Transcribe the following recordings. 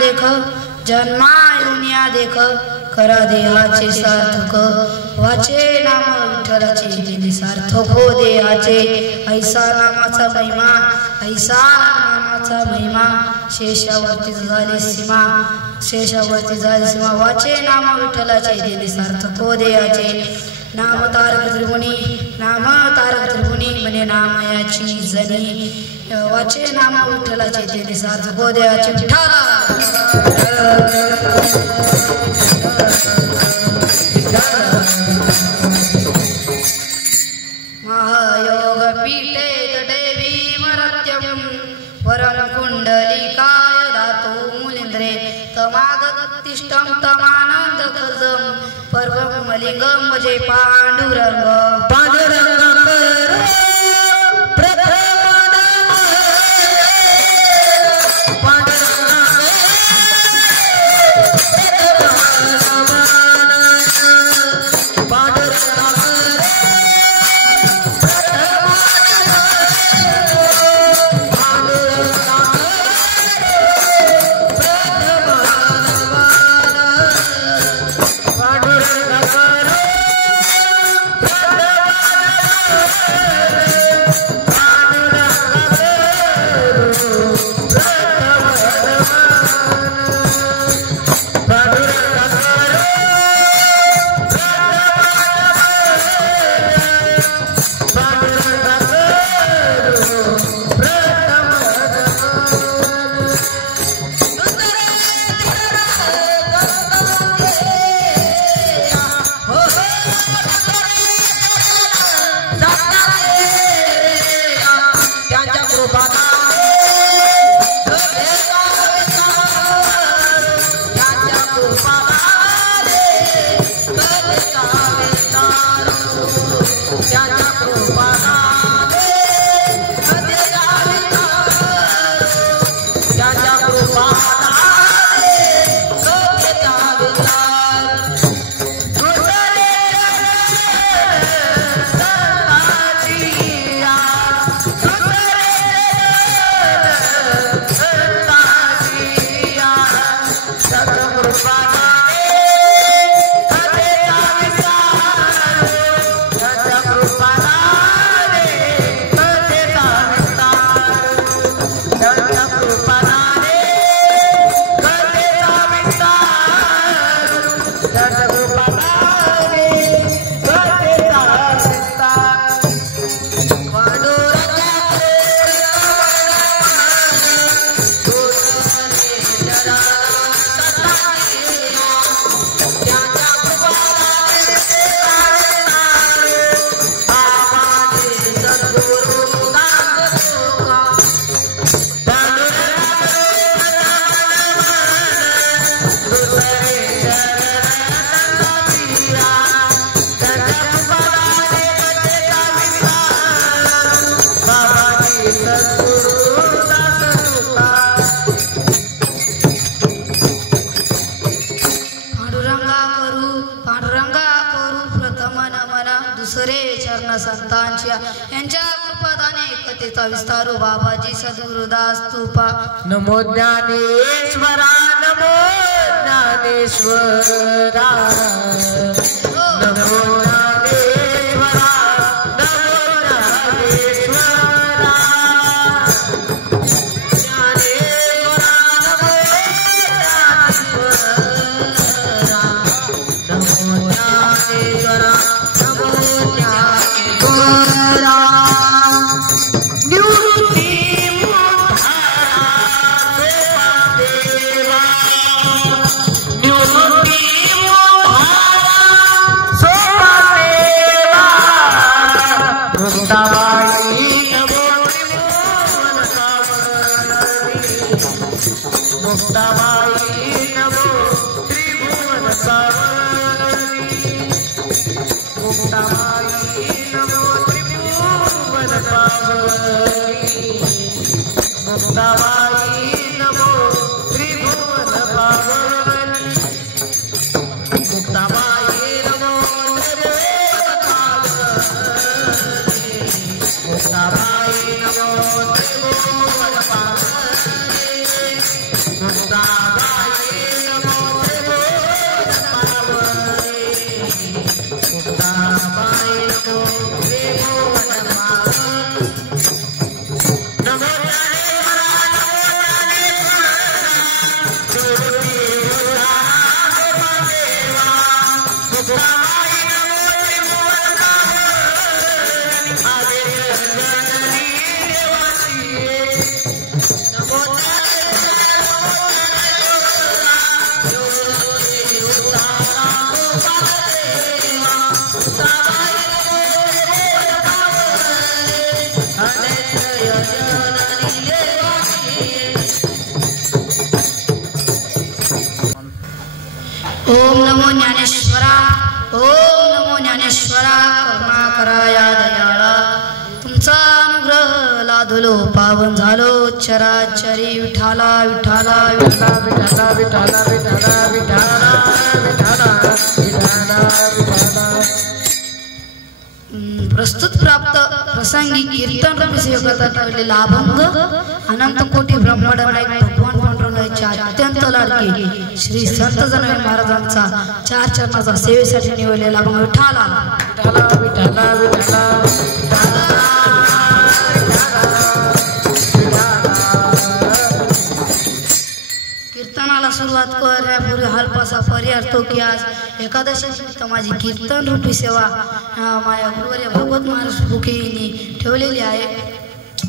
देख जन्मायुनिया देख करा देहाचे सार्थक वाचे नाम विठ्ठलाचे दिले सार्थक हो देहाचे ऐसा नामाचा महिमा ऐसा नामाचा महिमा शेषावरती झाली सीमा शेषावरती झाली सीमा वाचे नाम विठ्ठलाचे दिले सार्थक हो देहाचे नाम तारक त्रिगुणी म्हणे नामयाची जनी वाचे नाम विठ्ठलाचे दिले सार्थक हो देहाचे विठ्ठला महायोग पीठे तटे भीमरत्यं वरं कुंडलिकाय धातु मुलींद्रे तमागतिष्ठं तमानंदकजं पर्वं मलिंगं मजे पांडुरंग संतांच्या यांच्या कृपादाने कथेचा विस्तार बाबाजी सद्गुरुदास तुपा नमो ज्ञानेश्वरा नमो ज्ञानेश्वरा नमो ज्ञानेश्वरा नमो ज्ञानेश्वरा ज्ञानेश्वरा नमो ज्ञानेश्वरा Bye. ओम नमो ज्ञानेश्वरा, ओम नमो ज्ञानेश्वरा, करुणा करा या दयाळा, तुमचा अनुग्रह लादलो पावन झालो चराचरी विठाला विठाला विठाला विठाला विठाला विठाला विठाला विठाला विठाला विठाला। प्रस्तुत प्राप्त प्रसंगी कीर्तन रूपी सेवकाचा ठेवलेला अभंग अनंत कोटी ब्रह्मांड नायक भगवान पांडुरंगाचे अत्यंत लाडके श्री संत जनाबाई महाराजांचा चार चरणाचा सेवेसाठी निवडलेला अभंग विठाला विठाला विठाला विठाला कीर्तनाला सुरुवात करण्यापूर्वी हलपासा पर्याय तो की आज एकादशी माझी कीर्तन रूपी सेवा माझ्या गुरुवारे भागवत महाराज फुकेनी ठेवलेली आहे।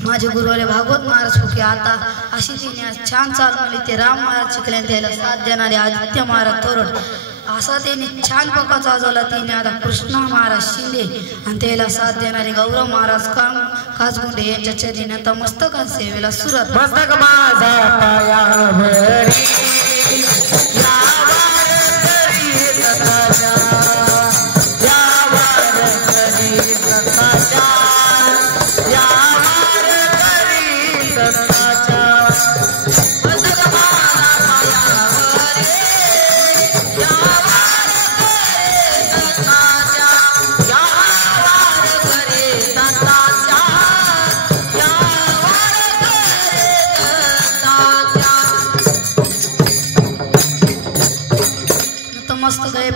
माझे गुरुवारे भागवत महाराज फुके आता अशी तिने छान चालवली ते राम महाराज शिकले त्याला साथ देणारे आदित्य महाराज तोरड असा त्याने छान पक्का चालवला तिने आता कृष्णा महाराज शिंदे आणि त्याला साथ देणारे गौरव महाराज कासगुंडे यांच्या चरीने आता मस्तक सेवेला सुरुवात मस्तक माझा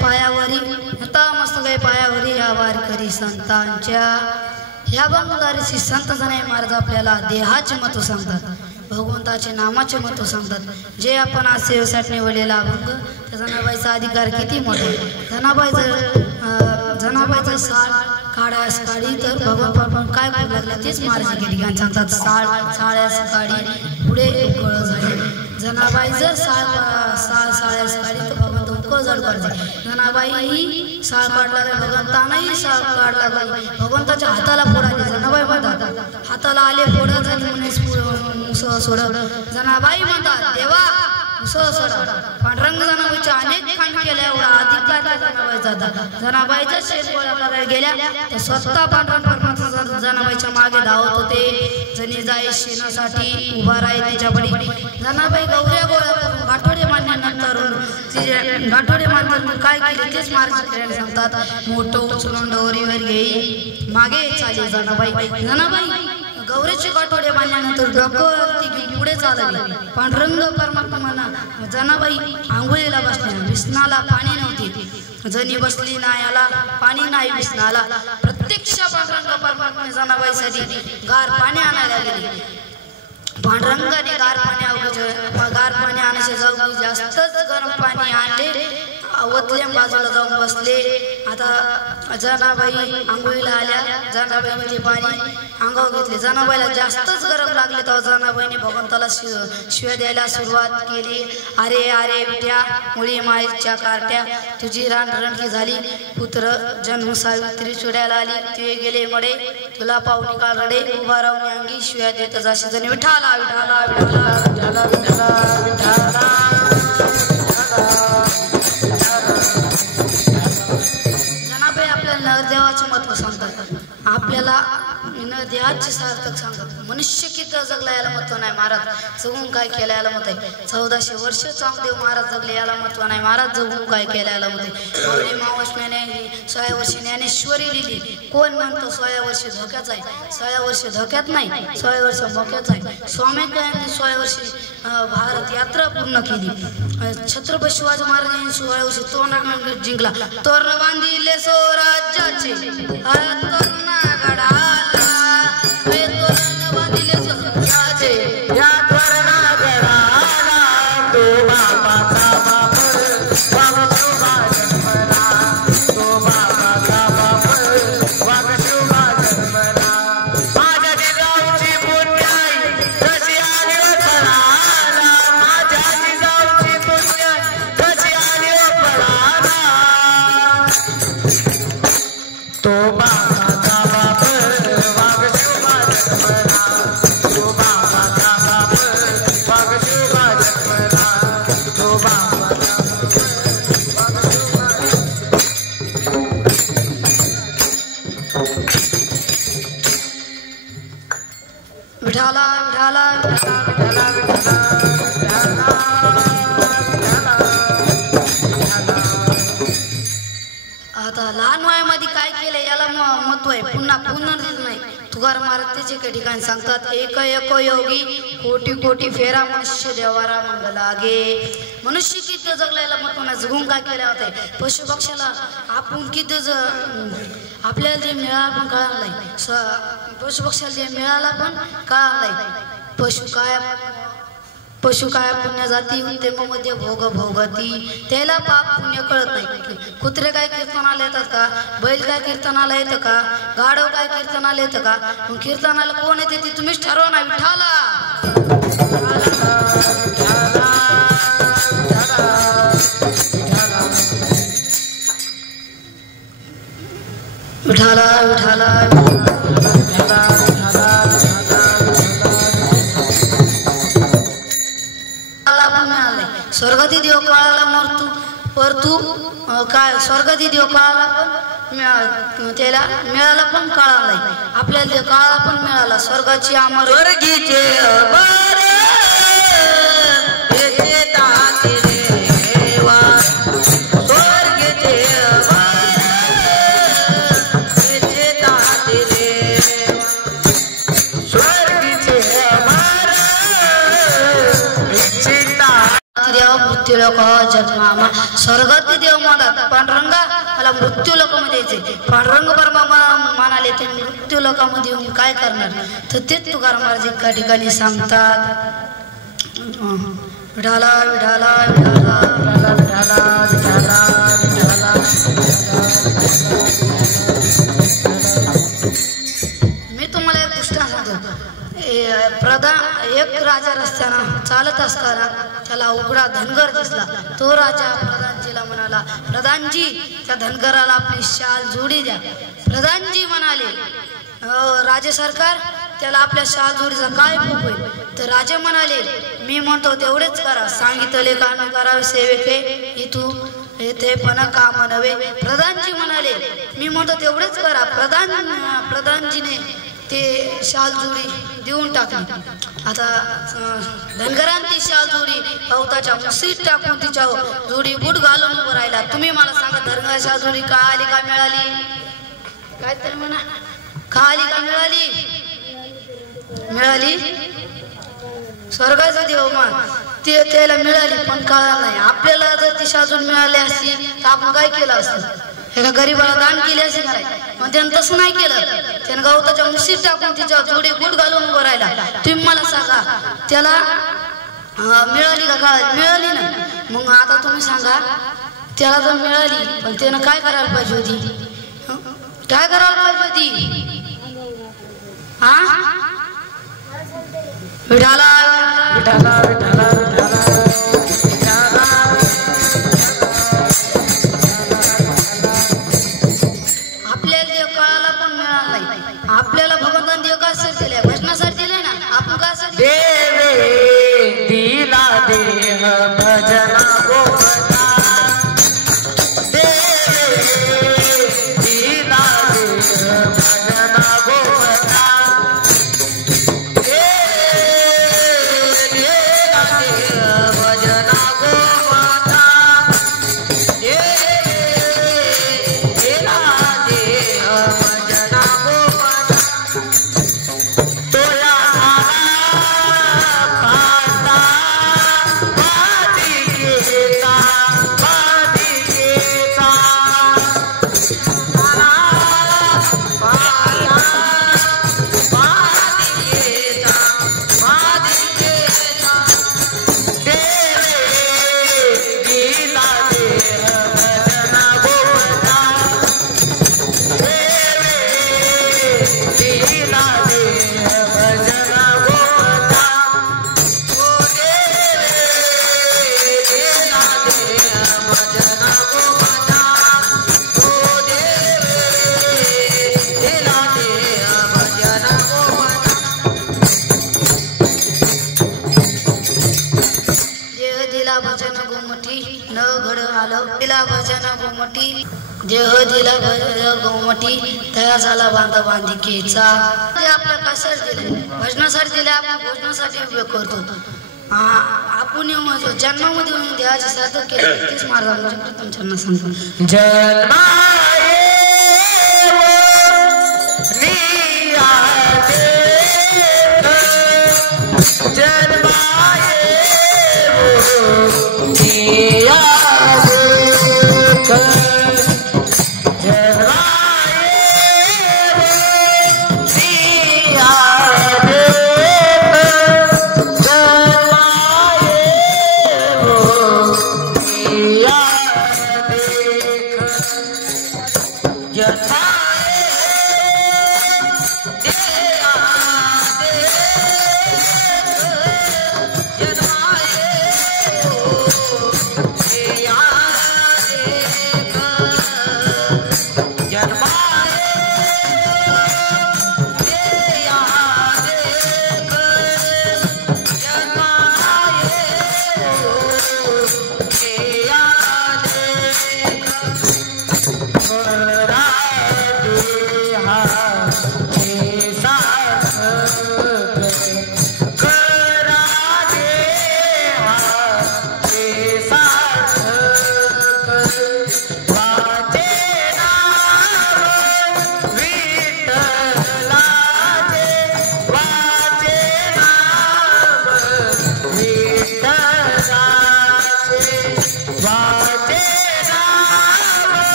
पायावरी पायावरी या वारकरी संतांच्या या बंगारीची संत जनाबाई महाराज आपल्याला देहाचे महत्व सांगतात, भगवंताचे नामाचे महत्व सांगतात। जे आपण आज सेवेसाठी निवडलेला अभंग त्या जनाबाईचा अधिकार किती मोठा। जनाबाईचा साळ काढ्यास काढी तर भगवान काय करू लागला तेच महाराज ठिकाणी सांगतात। साळ्यास काढी पुढे कळ झाली, जनाबाई जर साळ्यास काढी तर भगवंत जड करते। जनाबाई साळ काढला तर भगवंतानाही साळ काढला पाहिजे। भगवंताच्या हाताला फोड आले, जनाबाई म्हणतात हाताला आले फोड झाली म्हणून मुसळ सोड। जनाबाई म्हणतात देवा मुसळ सोड। पांडुरंग जनाबाईच्या अनेक खांड केल्या एवढा अधिकार जनाबाईचा। जनाबाईच्या शेत गोळा करायला गेल्या तर स्वतः पांडुरंग परमात्मा जनाबाईच्या मागे धावत होते। जनी जाई शेणासाठी उभा राही तिच्या बडी जनाबाई गौऱ्या गोळा करून गाठोडे मारण्यानंतर गाठोडे मारण्यानंतर काय केले तेच महाराज सांगतात। मोठं उचलून डोरीवर घेई मागे चाले जनाबाई गौरीचे गाठोडे बांधल्यानंतर डोकं घेऊन पुढे चालले। पांडुरंग परमात्मा जनाबाई आंघोळीला बसल्या, विष्णाला पाणी नव्हते, जनी बसली नाही आला पाणी नाही विष्णाला। प्रत्यक्ष पांडुरंग परमात्मा जनाबाईसाठी गार पाणी आणायला गेले। पांडुरंगाने गार पाणी आणायचे जाऊन जास्तच गरम पाणी आणले, अवतल्या बाजूला जाऊन बसले। आता जनाबाई आंघोळीला आल्या, जनाबाईने पाणी अंगावर घेतले। जनाबाईला जास्तच गरम लागले तर जनाबाईने भगवंताला शिव्या द्यायला सुरुवात केली। अरे अरे विट्या मुळी माईच्या कार्ट्या, तुझी रानरणकी झाली, पुत्र जन्म सावित्री चुड्याला आली, तुझे गेले मडे, तुला पाहुणी काळ रडे, उभा राहून अंगी शिव्या देत जाशी जणी विठाला विठाला विठाला विठाला विठाला विठाला। जनाबाई आपल्याला नरदेवाचे महत्व सांगतात, आपल्याला नरदेवाचे सार्थक सांगतात। मनुष्य किती जगला याला महत्व नाही, महाराज जगून काय केलं याला महत्व आहे। 1400 वर्ष चांगदेव महाराज जगले याला महत्व नाही, महाराज जगून काय केलं याला महत्व आहे। माऊली मावसम्याने 16 वर्षी ज्ञानेश्वरी लिहिली, कोण म्हणतो 16 वर्ष धोक्याच आहे, 16 वर्ष धोक्यात नाही, 16 वर्ष मोक्याच आहे। स्वामीकांनी 16 वर्षी भारत यात्रा पूर्ण केली। छत्रपती शिवाजी महाराजांनी 16 वर्षी तोरणा जिंकला, तोरण बांधिले स्वराज्याचे तोरणा गडाला, तोरण बांधिले स्वराज्याचे या तोरणा गडाला, तो बाबाचा बाप वाघ शिवबा जन्मला, तो बाबाचा बाप वाघ शिवबा जन्मला। माझ्या जिजाऊची पुण्याई कशी आली पळाला, माझ्या जिजाऊची पुण्याई कशी आली पळाला, तो बाबाचा बाप वाघ शिवबा जन्मला, तो बाबाचा बाप वाघ शिवबा जन्मला, तो बाबा समाधीमध्ये काय केलं याला महत्व आहे. पुन्हा पुनर्जन्म नाही. तुकाराम महाराज त्याचे काही ठिकाणी सांगतात एक एक योगी कोटी कोटी फेरा मनुष्य देवारा मंग लागे. मनुष्य किती जगलायला महत्व नाही. जगून काय केलं होते. पशु पक्षाला आपण किती आपल्याला जे मिळालं पण कळलं नाही. पशु पक्षाला जे मिळाला पण कळलं नाही. पशु काय पुण्य जाती उत्तममध्ये भोग भोगती. त्याला पाप पुण्य कळत नाही. कुत्रे काय कीर्तनाला येतात का. बैल काय कीर्तनाला येतं का. गाढव काय कीर्तनाला येतं का. मग कीर्तनाला कोण येते ती तुम्हीच ठरवा ना. विठाला विठाला विठाला स्वर्गाती देव काळाला मरतू परतू काय स्वर्गाती देव काळाला पण त्याला मिळाला पण काळा नाही. आपल्याला ते काळाला पण मिळाला. स्वर्गाची अमर स्वर्गीचे स्वर्गात देव म्हणतात पांडुरंगा मला मृत्यू लोकांमध्ये यायचे. पांडुरंग परमात्मा म्हणाले ते मृत्यू लोकांमध्ये येऊन काय करणार. तर तेच तुकाराम महाराज एका ठिकाणी सांगतात. विठाला विठाला विठाला विठाला विठाला विठाला विठाला. मी तुम्हाला एक दृष्टांत सांगतो. एक राजा रस्त्यानं चालत असताना त्याला उघडा धनगर दिसला. तो राजा प्रधानजीला म्हणाला प्रधानजी त्या धनगराला आपली शाल जोडी द्या. प्रधानजी म्हणाले राजे सरकार त्याला आपल्या शाल जोडीचा काय भोग होईल. तर राजे म्हणाले मी म्हणतो तेवढेच करा. सांगितले काम करावे सेवेके इथू येथे पण काम नव्हे. प्रधानजी म्हणाले मी म्हणतो तेवढेच करा. प्रधानजीने ते शाल जोडी देऊन टाकली. आता धनगरांची शाल जोडी गवताच्या मुसीत टाकून तिच्या जोडी बूट घालून उभं राहिला. तुम्ही मला सांगा धनगर शाल जोडी का आली का मिळाली. काय तरी म्हणा का आली का मिळाली. स्वर्गाचा देव मान ते त्याला मिळाली पण कळलं नाही. आपल्याला जर ती शाल जोडी मिळाली असती तर आपण काय केलं असतं. एका गरीबाला दान केली असे काय. पण त्यानं तसं नाही केलं. त्यानं गवताच्या मुसीत टाकून तिच्या जोडी बूट घालून उभं राहिला. तुम्ही मला सांगा त्याला मिळाली का काळ मिळाली ना. मग आता तुम्ही सांगा त्याला जर मिळाली पण त्यानं काय करायला पाहिजे होती. काय करायला पाहिजे होती. हा विठाला विठाला विठाला आपल्याला भगवान देव का सर दिले भजनासाठी दिले ना. आपण का सर देवे दिला देह भजना गोपता. देवे दिला देह भजना गोपता. दिला देह भजना गोपता. दिला देह भजना गोपता. देह दिला गोमटी तया झाला बांधा बांधिकेचा. ते आपल्या कशासाठी दिले भजनासाठी दिले. आपण भजनासाठी उपयोग करतो. आपण जन्मामध्ये देहाचे साधक केले. तेच महाराजांना सांगतो. जन्माये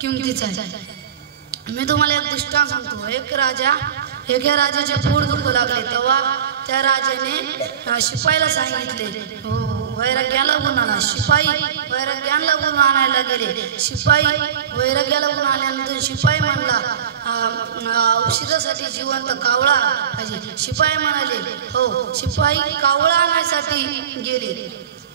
किमतीचा आहे। मी तुम्हाला एक दृष्टांत सांगतो। एका राजाचे पोट दुखू लागले तेव्हा त्या राजाने शिपाईला सांगितले, वैराग्याला गुण आणा। शिपाई वैराग्याला गुण आणायला गेले। शिपाई वैराग्याला गुण आल्यानंतर शिपाई म्हणला औषधासाठी जिवंत कावळा पाहिजे। शिपाई म्हणाले हो। शिपाई कावळा आणायसाठी गेले।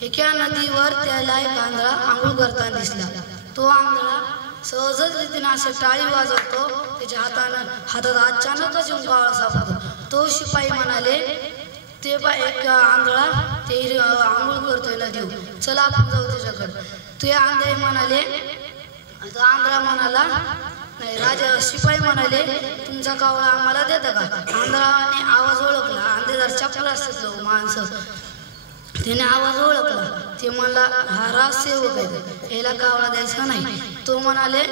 एका नदीवर त्याला एक आंधळा आंघोळ करताना दिसला। तो आंधळा सहजच रीतीने असे टाळी वाजवतो, त्याच्या हातात अचानकच येऊन कावळा सापडतो। तो शिपाई म्हणाले ते एक आंधळा ते आंघोळ करतोय नदीवर, चला आपण जाऊ त्याच्याकडे। ते आंधळे म्हणाले, आंधळा म्हणाला नाही। राजा शिपाई म्हणाले तुमचा कावळा आम्हाला देता का? आंधळाने आवाज ओळखला। आंधळेदार चपल असतात लोक माणसं, त्याने आवाज ओळखला। ते म्हणला हा राजसेवक आहे, याला कावळा द्यायचा नाही। तो म्हणाले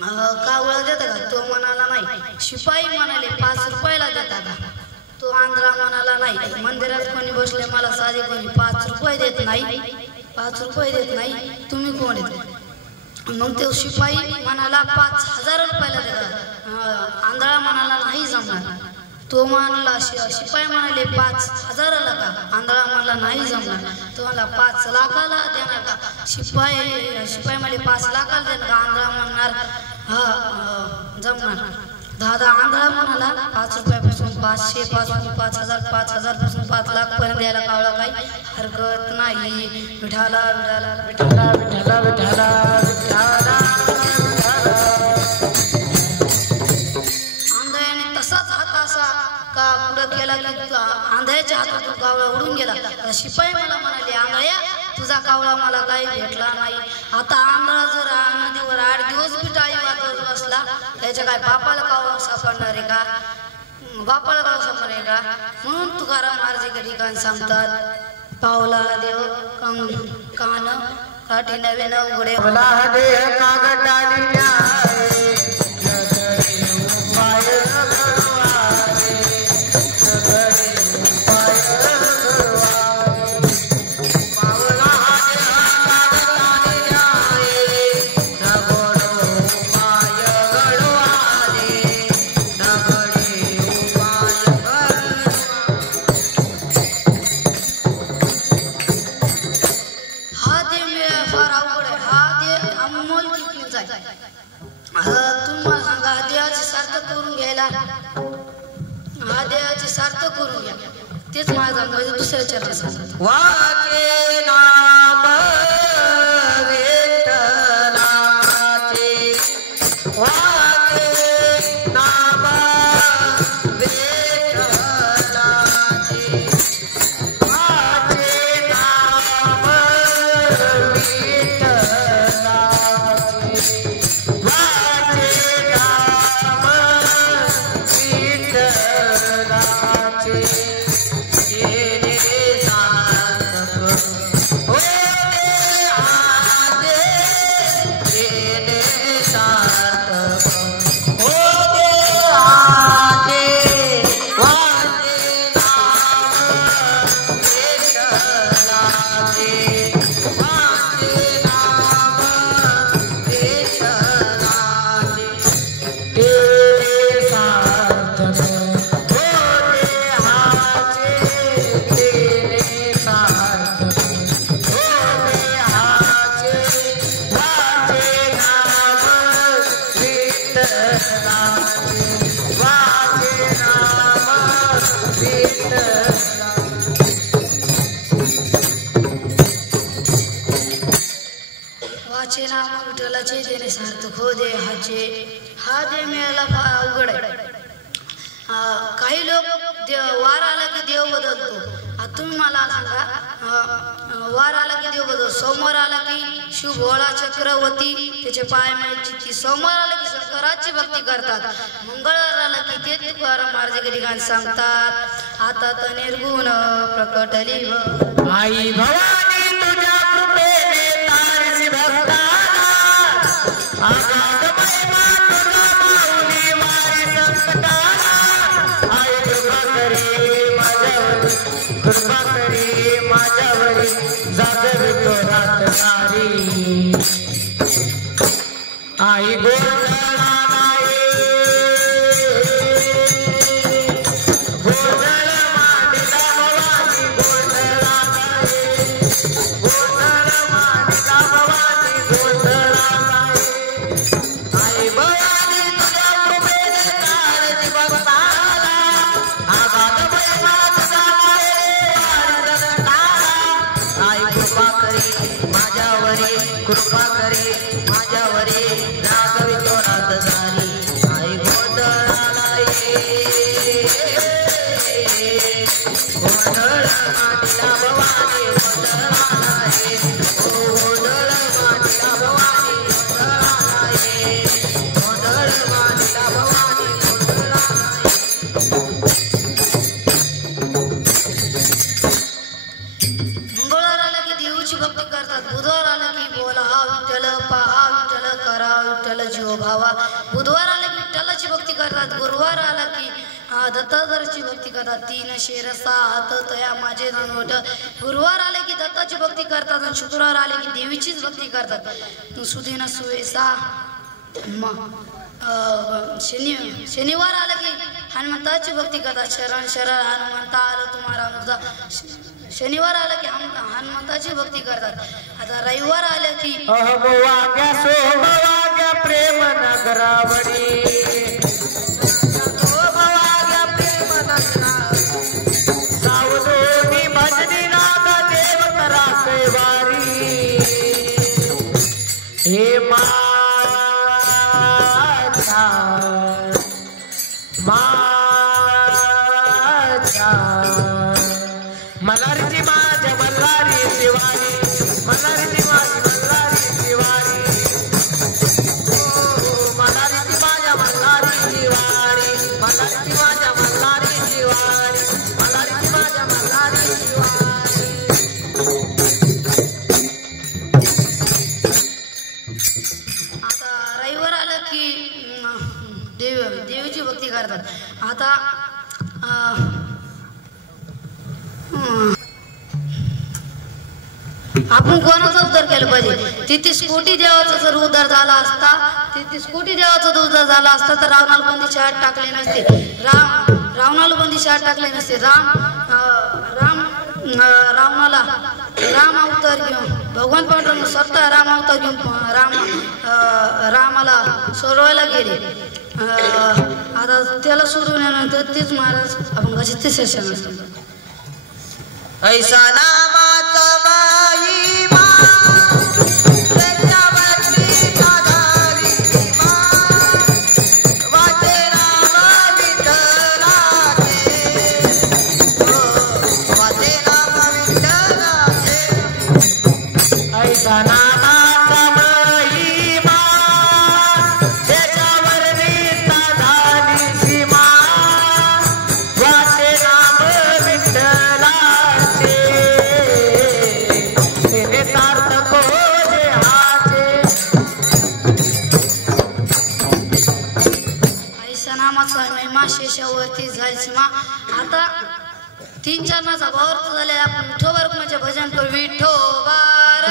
कावळा देता का? तो म्हणाला नाही। शिपाई म्हणाले 5 रुपयाला देता का? तो आंधळा म्हणाला नाही। मंदिरात कोणी बसले मला साधे कोणी 5 रुपये देत नाही, 5 रुपये देत नाही, तुम्ही कोण आहेत? मग तो शिपाई म्हणाला 5000 रुपयाला देता। आंधळा म्हणाला नाही जमणार। तो म्हणला शिपाई म्हणाले 5000ला का? आंधळा म्हणला नाही जमणार। तो म्हणला 5 लाखाला देणार का? शिपाई म्हणाले 5 लाखाला देणार का? आंधळा म्हणणार हा जमणार। दादा आंधळा म्हणाला 5 रुपयापासून 500, 5 5000, 5000 पासून 5 लाख पर्यंत द्यायला कावळा काही हरकत नाही। विठाला विठाला विठाला विठाला विठाला विठाला। आंधळ्याने तसाच हात असा का पुढं केला की आंधळ्याच्या हातातून कावळा उडून गेला। शिपाई मला म्हणाले आंधळ्या तुझा कावळा मला काही भेटला नाही। आता आंधळा जर नदीवर 8 दिवस बी टाळी वाजवत बसला त्याच्या काय बापाला कावळा सापडणार आहे का? बापाला कावळा सापडणार आहे का? म्हणून तुकाराम महाराज ठिकाण सांगतात पावला देव कान काठी नवे उघडे पावला ओळखीच आहे. तुम्ही मला सांगा हा देहाचे सार्थक करून घ्यायला हा देहाचे सार्थक करून घ्या तेच माझा म्हणजे दुसऱ्या चरणात सांगतात. वाचे नाम विठ्ठलाचे वाचे नाम विठ्ठलाचे वाचे नाम विठ्ठलाचे वाचे नाम विठ्ठलाचे वाचे नाम विठ्ठलाचे देणे सार्थक हो दे हाचे हा दे मिळायला फार अवघड आहे. काही लोक वार आला की देव बदलतो. तुम्ही मला सांगा वार आला की देव बदलतो. सोमवार आला की शिव भोळा चक्रवर्ती त्याचे पाय मिळते. सोमवार आला की शंकराची भक्ती करतात. मंगळवार आला की ते तुकाराम महाराजांच्या ठिकाणी सांगतात आता तर निर्गुण प्रकटली आई भवानी तुझ्या कृपेने तारसी भक्ताना आगाध महिमा तुझा माऊली वारी संकटाला आई कृपा करे माझ्यावरी जागवी तो रात सारी आई गोंधळा नाही गोंधळ मांडला भवानी गोंधळा नाही गोंधळ मांडला भवानी गोंधळा नाही आई भवानी तुझ्या कृपेने तारसी भक्ताला आगाध महिमा तुझा माऊली वारी संकटाला आई कृपा करे माझ्यावरी कृपा करे माझ्यावरी राघवी तो रात सारी आई गोंधळाला गोंधळ मांडला भवानी गोंधळाला गोंधळ मांडला भवानी गोंधळाला गोंधळ मांडला भवानी गोंधळाला. मंगळवार आला की देवीची भक्ती करतात. बुधवार आला की बोला हा विठ्ठल पहा विठ्ठल करा विठ्ठल जीव भावा. बुधवार आला की विठ्ठलाची भक्ती करतात. गुरुवार आला की दत्तात्रयाची भक्ती करतात. 3 शेर 6 हात तया माझे दानवट. गुरुवार आले की दत्ताची भक्ती करतात आणि शुक्रवार आले की देवीचीच भक्ती करतात. सुदिन सुवेसा शनिवार आला की हनुमंताची भक्ती करतात. शरण शरण हनुमंता आलं तुम्हाला मुद्दा. शनिवार आला की हनुमंताची भक्ती करतात. आता रविवार आले की अहमवाग्या सोमवाग्या प्रेम नगरावणी सोमवाग्या प्रेम नगरावणी सावधोनी भजनी नाग देव करा कैवारी हे माझा मल्हारी माझ्या मल्हारी शिवारी मल्हारी माझी मल्हारी शिवारी मल्हारी माझ्या मल्हारी शिवारी मल्हारी माझ्या मल्हारी शिवारी मल्हारी माझ्या मल्हारी शिवारी. आता रविवार आलं की देवीची भक्ती करतात. आता आपण कोणाचा उद्धार केला पाहिजे. 33 कोटी देवाचा जर उद्धार झाला असता 33 कोटी देवाचा उद्धार झाला असता तर रावणाला बंदी शाळेत टाकले नसते. रावणाला बंदी शाळेत टाकले नसते. रावणाला राम अवतार घेऊन भगवान पांडुरंग स्वतः राम अवतार घेऊन रामाला सोडवायला गेले. आता त्याला सोडवल्यानंतर तेच महाराज अभंगाचे तिसरे शरण सांगतात. ऐसा नामाचा महिमा शेषावरती झाली सीमा. आता 3 चरणाचा भावार्थ झाले. आपण विठोबा रुक्माचे भजन करू. विठोबार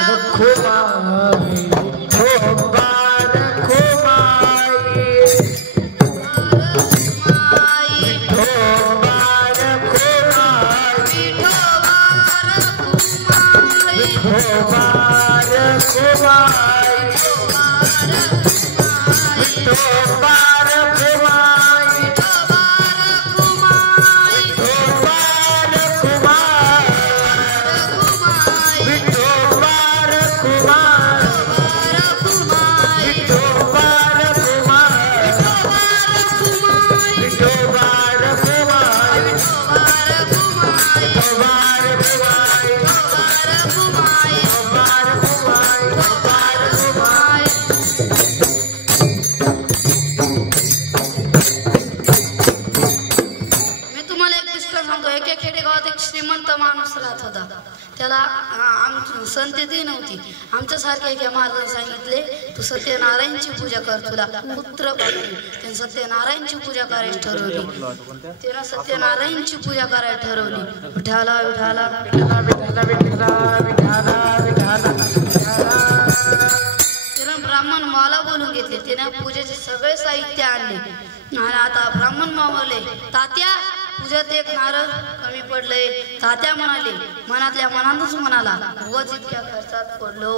त्याला संतती नव्हती. आमच्यासारख्या एका महाराजांनी सांगितले तू सत्यनारायणची पूजा कर, तुला पुत्र पाहिजे. त्याने सत्यनारायणची पूजा करायची ठरवली. त्यानं सत्यनारायणची पूजा करायला ठरवली. विठाला विठाला विठाला विठाला विठाला विठाला विठाला. त्यानं ब्राह्मण माला बोलून घेतले. त्यानं पूजेचे सगळे साहित्य आणले आणि आता ब्राह्मण मावले तात्या पूजेत एक नारळ कमी पडलंय. तात्या म्हणाले मनातल्या मनातच म्हणाला उगाच इतक्या खर्चात पडलो.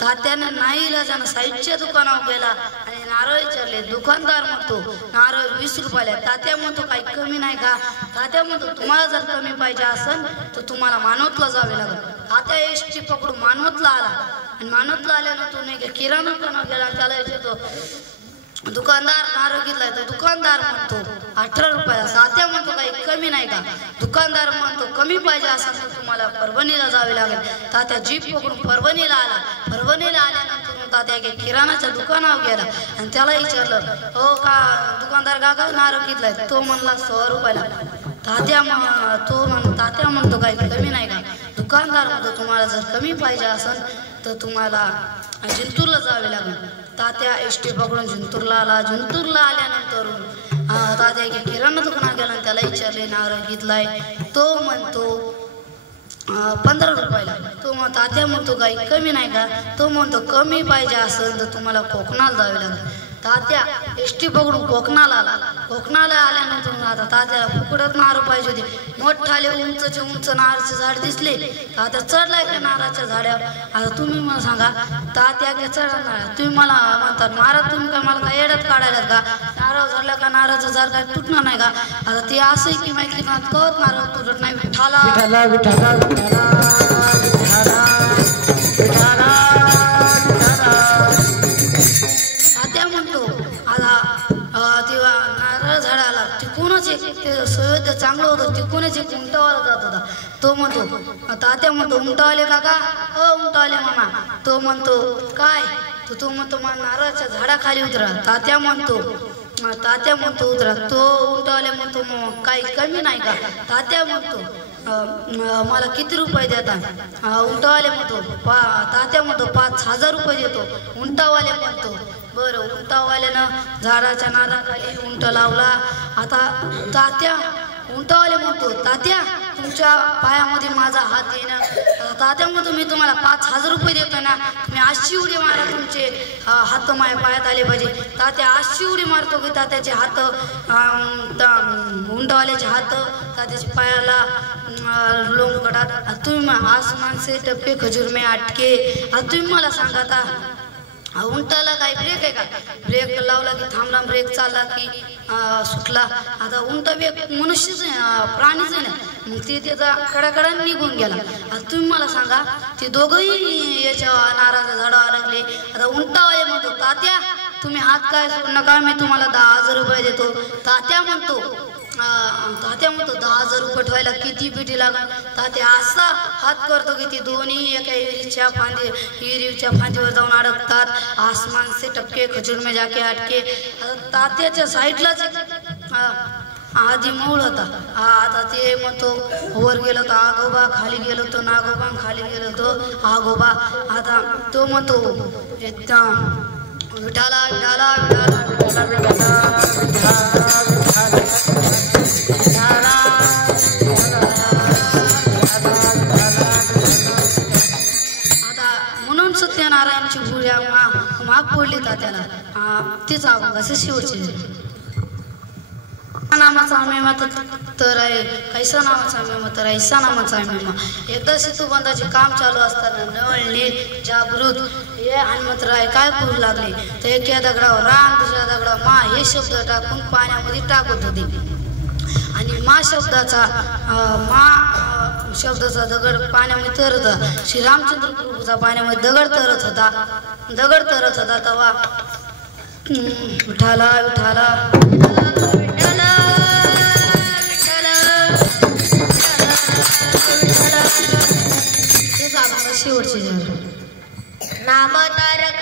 तात्यानं नाही इलाजानं साहित्य दुकानावर गेला आणि नारळ विचारले. दुकानदार म्हणतो नारळ 20 रुपयाला. तात्या म्हणतो काही कमी नाही का? तात्या म्हणतो तुम्हाला जर कमी पाहिजे असेल तर तुम्हाला मानवतला जावे लागेल. तात्या एसटी पकडून मानवतला आला आणि मानवतला आल्यानंतर नाही का किराणा दुकानावर गेला. त्याला विचारतो दुकानदार नारळ घेतलाय. तर दुकानदार म्हणतो 18 रुपयाला. तात्या म्हणतो काही कमी नाही का? दुकानदार म्हणतो कमी पाहिजे असेल तर तुम्हाला परभणीला जावे लागेल. तात्या जीप पकडून परभणीला आला. परभणीला आल्यानंतर तात्या किराणाच्या दुकानावर गेला आणि त्याला विचारलं हो का दुकानदार काका नारळ घेतलाय? तो म्हणला 100 रुपयाला. तात्या म्हणतो काही कमी नाही का? दुकानदार म्हणतो तुम्हाला जर कमी पाहिजे असेल तर तुम्हाला जिंतूरला जावे लागेल. तात्या एसटी पकडून जिंतूरला आला. जिंतूरला आल्यानंतर तात्या किराणा दुकानात गेला आणि त्याला विचारले नारळ घेतलाय? तो म्हणतो 15 रुपयाला. तो तात्या म्हणतो काही कमी नाही का? तो म्हणतो कमी पाहिजे असेल तर तुम्हाला कोकणाला जावे लागेल. तात्या एसटी पकडून कोकणाला आला. कोकणाला आल्यानंतर आता तात्याला फुकटच नारळ पाहिजे होते. मोठाले उंचचे उंच नारळाचे झाड दिसले. तात्या चढलाय का नारळाच्या झाडावर? आता तुम्ही मला सांगा तात्या काय चढणार? तुम्ही मला म्हणतात महाराज तुम्ही काय मला काय येड्यात काढायला का? नारळ झाडला का नारळाचं झाड काय तुटणार नाही का? आता ते असं की माहिती कळत नारळ तुटत नाही. विठाला विठाला विठाला विठाला विठाला विठाला. तात्या म्हणतो आता तेव्हा नारळ झाडाला तिकूनच एक सयोध्य चांगलं होतं. तिकूनच एक उंटावाला जात होता. तो म्हणतो तात्या म्हणतो उंटावाले काका उंटावाले मामा. तो म्हणतो काय? तो म्हणतो मला नारळाच्या झाडाखाली उतरा. तात्या म्हणतो उतरा. तो उंटावाले म्हणतो काही कमी नाही का? तात्या म्हणतो मला किती रुपये देतात? उंटावाले म्हणतो तात्या म्हणतो 5000 रुपये देतो. उंटावाले म्हणतो बरं. उंटावाल्यानं झाडाच्या नादाखाली उंट लावला. आता तात्या उंटावाले म्हणतो तात्या तुमच्या पायामध्ये माझा हात आहे ना तात्यामध्ये मी तुम्हाला 5,000 रुपये देतो ना तुम्ही 80 उडी मारा तुमचे हात माझ्या पायात आले पाहिजे तात्या 80 उडी मारतो की तात्याचे हात उंटवाल्याचे हात तात्याच्या पायाला लोंबकटात तुम्ही आसमान से टपके खजूर में अटके तुम्ही मला सांगा आता उंटाला काय ब्रेक आहे का ब्रेक लावला की थांबला ब्रेक चालला की सुटला आता उंट ब्रेक मनुष्यच आहे प्राणीच आहे ना मग ते त्याचा कडाकडा निघून गेला आता तुम्ही मला सांगा ते दोघंही याच्या नारळाच्या झाडावर लागले आता उंटावाले म्हणतो तात्या तुम्ही हात काय सोडू नका मी तुम्हाला 10,000 रुपये देतो तात्या म्हणतो 10,000 रुपये ठेवायला किती पिटी लागल तात्या असा हात करतो की ती दोन्ही एका हिरीच्या फांदीवर जाऊन अडकतात आसमान से टपके खजूर में जाके अटके तात्याच्या साईडलाच आधी मऊळ होता आता ते म्हणतो वर गेलो तो आगोबा खाली गेलो तो नागोबा खाली गेलो तो आगोबा आता तो म्हणतो विठाला विठाला विठाला विठाला आता म्हणून सत्यनारायणची भुऱ्या माग पडली तात्याला तीच अभंग असे शेवटचे नामाचा मेमा तर आहे कैसा नामाचा मेमा तर ऐसा नामाचा मेमा एकदा सेतूबंधाचे काम चालू असताना नवल नील जागृत हे हनुमंतराय काय करू लागले तर एका दगडावर राम दुसऱ्या दगडावर मा हे शब्द टाकून पाण्यामध्ये टाकत होते आणि मा शब्दाचा दगड पाण्यामध्ये तरत होता श्रीरामचंद्र प्रभूचा पाण्यामध्ये दगड तरत होता तेव्हा विठाला विठाला शेवटचे नाम तारक